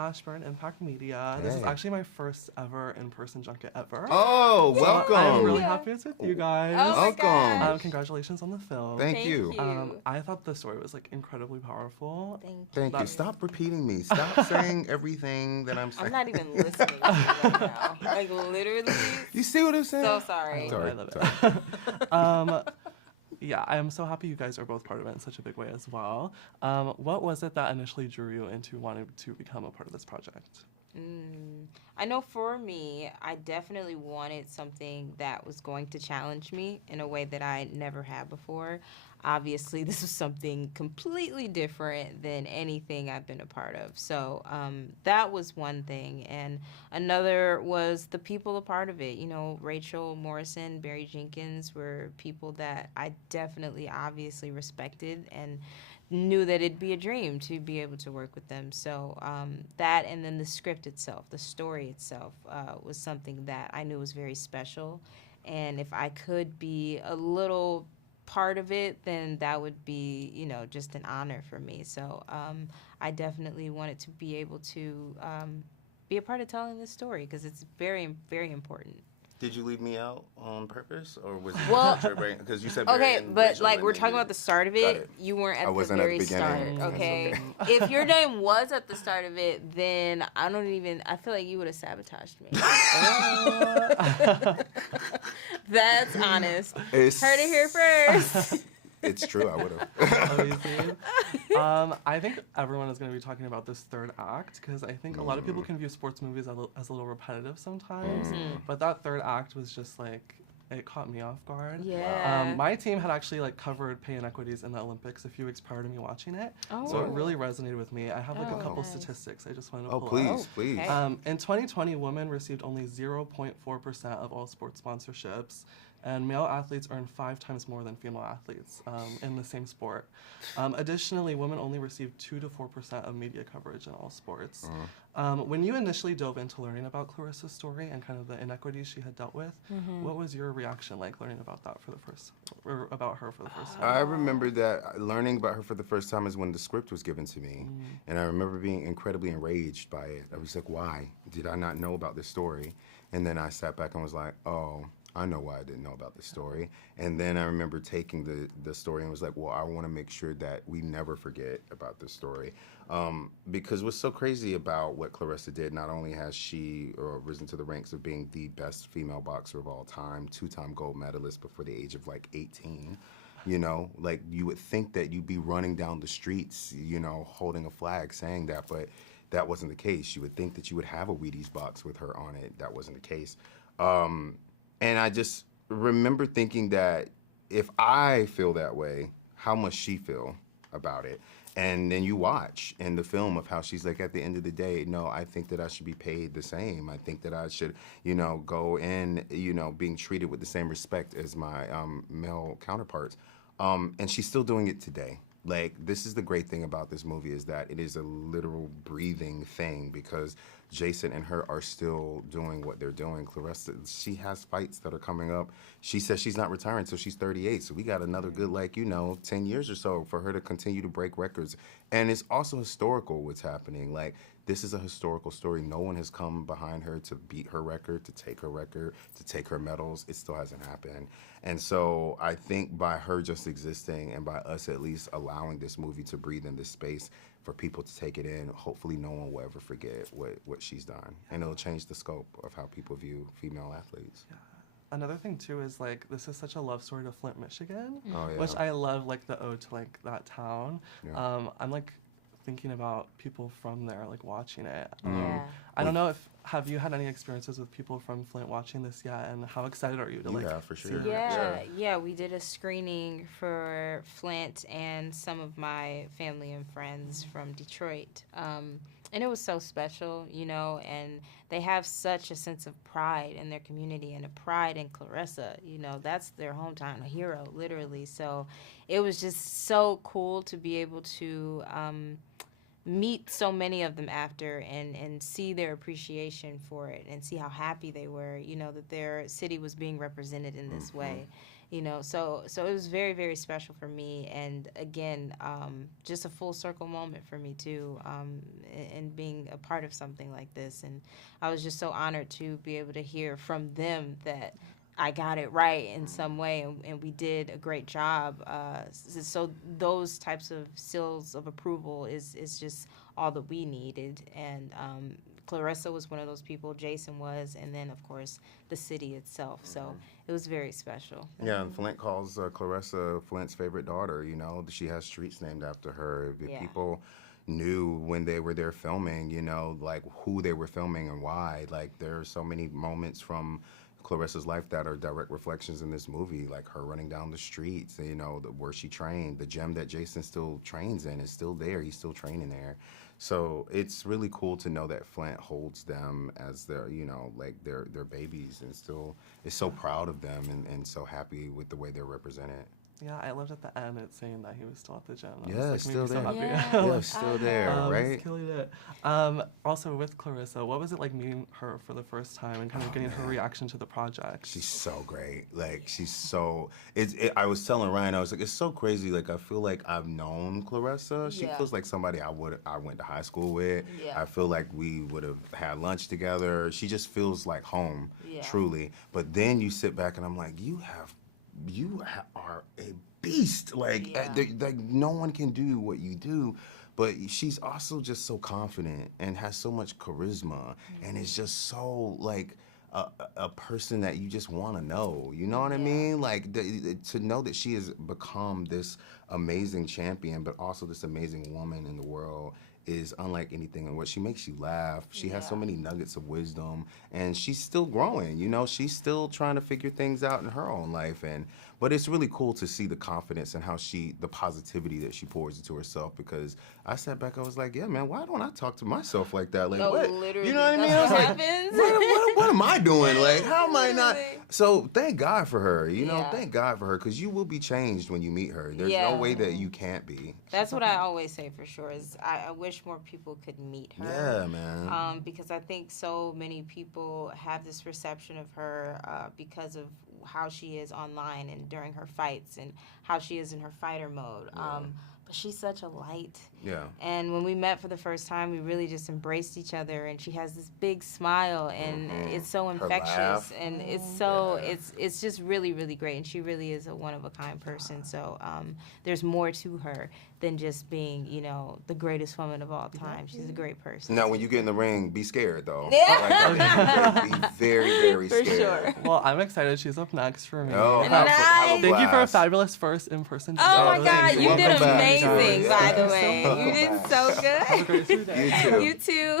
Ashburn Impact Media. Hey. This is actually my first ever in-person junket ever. Oh, So welcome. I'm really happy it's with you guys. Oh my Welcome. gosh. Congratulations on the film. Thank you. I thought the story was like incredibly powerful. Thank you. Stop repeating me. Stop saying everything that I'm saying. I'm not even listening to you right now. Like, literally. You see what I'm saying? So sorry. I love it. Yeah, I'm so happy you guys are both part of it in such a big way as well. What was it that initially drew you into wanting to become a part of this project? I know for me, I definitely wanted something that was going to challenge me in a way that I never had before. Obviously, this was something completely different than anything I've been a part of. So that was one thing. And another was the people a part of it. You know, Rachel Morrison, Barry Jenkins were people that I definitely obviously respected and knew that it'd be a dream to be able to work with them. So that, and then the script itself, the story itself, was something that I knew was very special. And if I could be a little part of it, then that would be, you know, just an honor for me. So I definitely wanted to be able to be a part of telling this story because it's very, very important. Did you leave me out on purpose, or was it Well, because you said okay, and but Rachel like and we're then talking you- about the start of Got it. it. You weren't I at the wasn't at the very start, beginning. okay? That's If your name was at the start of it, then I feel like you would have sabotaged me. That's honest. It's- Heard it here first. It's true. I would have. Amazing. I think everyone is going to be talking about this third act because I think a lot of people can view sports movies as a little repetitive sometimes. But that third act was just like, it caught me off guard. Yeah. My team had actually like covered pay inequities in the Olympics a few weeks prior to me watching it. So it really resonated with me. I have like a couple statistics I just wanted to Oh, pull out. please. Okay. In 2020, women received only 0.4% of all sports sponsorships, and male athletes earn 5 times more than female athletes in the same sport. Additionally, women only receive 2 to 4% of media coverage in all sports. When you initially dove into learning about Clarissa's story and kind of the inequities she had dealt with, what was your reaction like learning about that or about her for the first time? I remember that learning about her for the first time is when the script was given to me. And I remember being incredibly enraged by it. I was like, why did I not know about this story? And then I sat back and was like, oh, I know why I didn't know about this story. And then I remember taking the story and was like, well, I want to make sure that we never forget about this story. Because what's so crazy about what Clarissa did, not only has she risen to the ranks of being the best female boxer of all time, 2-time gold medalist before the age of like 18, you know, like you would think that you'd be running down the streets, you know, holding a flag saying that, but that wasn't the case. You would think that you would have a Wheaties box with her on it. That wasn't the case. And I just remember thinking that if I feel that way, how must she feel about it? And then you watch in the film of how she's like, at the end of the day, no, I think that I should be paid the same. I think that I should, you know, go in, you know, being treated with the same respect as my male counterparts. And she's still doing it today. Like, this is the great thing about this movie is that it is a literal breathing thing because Jason and her are still doing what they're doing. Clarissa, she has fights that are coming up. She says she's not retiring until she's 38, so we got another good, 10 years or so for her to continue to break records. And it's also historical what's happening. Like, this is a historical story. No one has come behind her to beat her record, to take her medals. It still hasn't happened. And so I think by her just existing and by us at least allowing this movie to breathe in this space for people to take it in, hopefully no one will ever forget what she's done. And it'll change the scope of how people view female athletes. Yeah. Another thing too is like this is such a love story to Flint, Michigan, Oh, yeah. which I love, like the ode to like that town. Yeah. I'm like thinking about people from there like watching it. Yeah. I don't know have you had any experiences with people from Flint watching this yet, and how excited are you to like Yeah, for sure. see her? Yeah, we did a screening for Flint and some of my family and friends from Detroit. And it was so special, you know, and they have such a sense of pride in their community and a pride in Clarissa. You know, that's their hometown hero, literally. So it was just so cool to be able to meet so many of them after and see their appreciation for it and see how happy they were, you know, that their city was being represented in this way. you know. So it was very, very special for me, and again, just a full circle moment for me too, and being a part of something like this. And I was just so honored to be able to hear from them that I got it right in some way, and we did a great job. So those types of seals of approval is just all that we needed. And Clarissa was one of those people, Jason was, and then, of course, the city itself. So it was very special. Yeah, and Flint calls Clarissa Flint's favorite daughter. You know, she has streets named after her. The people knew when they were there filming, you know, like who they were filming and why. Like, there are so many moments from Clarissa's life that are direct reflections in this movie, like her running down the streets, you know, where she trained. The gym that Jason still trains in is still there. He's still training there. So it's really cool to know that Flint holds them as their, you know, like their babies, and still is so proud of them and so happy with the way they're represented. Yeah, I loved at the end it saying that he was still at the gym. I Yeah, was still made me there. So happy. Yeah, still there, right? It's killing it. Also with Clarissa, what was it like meeting her for the first time and kind of getting her reaction to the project? She's so great. Like, she's so. I was telling Ryan, I was like, it's so crazy. Like, I feel like I've known Clarissa. She feels like somebody I went to high school with. Yeah. I feel like we would have had lunch together. She just feels like home, truly. But then you sit back and I'm like, you are a beast. Like, like no one can do what you do. But she's also just so confident and has so much charisma, and is just so like a person that you just want to know. You know what I mean? Like, to know that she has become this amazing champion, but also this amazing woman in the world, is unlike anything. And what she makes you laugh. She has so many nuggets of wisdom, and she's still growing. You know, she's still trying to figure things out in her own life. But it's really cool to see the confidence and how the positivity that she pours into herself. Because I sat back, I was like, yeah, man, why don't I talk to myself like that? Like, No, what? literally, You know what I mean? that's I was what like, happens. what am I doing? Like, how am I not? Literally. So thank God for her. You know, thank God for her, because you will be changed when you meet her. There's no way that you can't be. That's what I always say for sure. Is I wish more people could meet her. Yeah, man. Because I think so many people have this perception of her because of how she is online and during her fights, and how she is in her fighter mode. But she's such a light. Yeah. And when we met for the first time, we really just embraced each other, and she has this big smile, and it's so infectious, laugh. and it's so it's just really, really great. And she really is a one of a kind person. So there's more to her than just being, you know, the greatest woman of all time. She's a great person. Now, when you get in the ring, be scared, though. Yeah. Like, be very, very For scared. sure. Well, I'm excited. She's up next for me. Oh, Nice. have a Thank you for a blast. fabulous first in-person date. Oh my Thank God, you. you did Welcome back. amazing, Yeah. by the Thank you way. so You did much. so Have a good. great day. You too. You too.